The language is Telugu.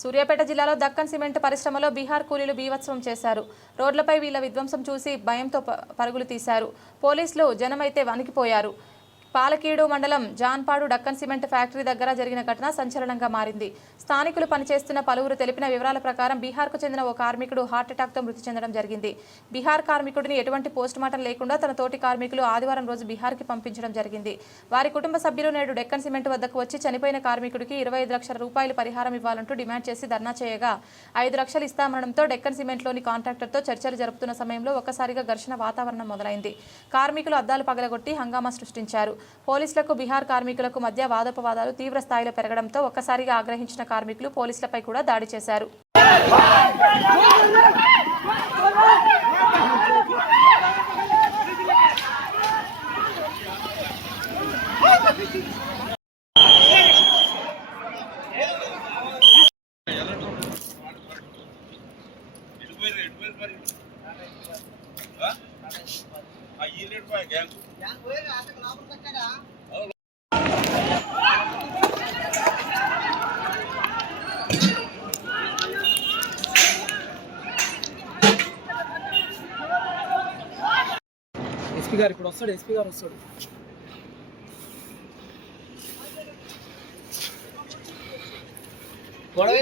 సూర్యాపేట జిల్లాలో దక్కన్ సిమెంట్ పరిశ్రమలో బీహార్ కూలీలు బీభత్సం చేశారు. రోడ్లపై వీళ్ల విధ్వంసం చూసి భయంతో పరుగులు తీశారు. పోలీసులు జనమైతే వణికిపోయారు. పాలకీడు మండలం జాన్పాడు డక్కన్ సిమెంట్ ఫ్యాక్టరీ దగ్గర జరిగిన ఘటన సంచలనంగా మారింది. స్థానికులు పనిచేస్తున్న పలువురు తెలిపిన వివరాల ప్రకారం బీహార్కు చెందిన ఓ కార్మికుడు హార్ట్అటాక్తో మృతి చెందడం జరిగింది. బీహార్ కార్మికుడిని ఎటువంటి పోస్టుమార్టం లేకుండా తన తోటి కార్మికులు ఆదివారం రోజు బీహార్కి పంపించడం జరిగింది. వారి కుటుంబ సభ్యులు నేడు డక్కన్ సిమెంట్ వద్దకు వచ్చి చనిపోయిన కార్మికుడికి 25 లక్షల రూపాయలు పరిహారం ఇవ్వాలంటూ డిమాండ్ చేసి ధర్నా చేయగా 5 లక్షలు ఇస్తామనడంతో డక్కన్ సిమెంట్లోని కాంట్రాక్టర్తో చర్చలు జరుపుతున్న సమయంలో ఒక్కసారిగా ఘర్షణ వాతావరణం మొదలైంది. కార్మికులు అద్దాలు పగలగొట్టి హంగామా సృష్టించారు. పోలీసులకు బీహార్ కార్మికులకు మధ్య వాదోపవాదాలు తీవ్ర స్థాయిలో పెరగడంతో ఒక్కసారిగా ఆగ్రహించిన కార్మికులు పోలీసులపై కూడా దాడి చేశారు. ఎస్పీ గారు ఇప్పుడు వస్తాడు. ఎస్పీ గారు వస్తాడు. గొడవ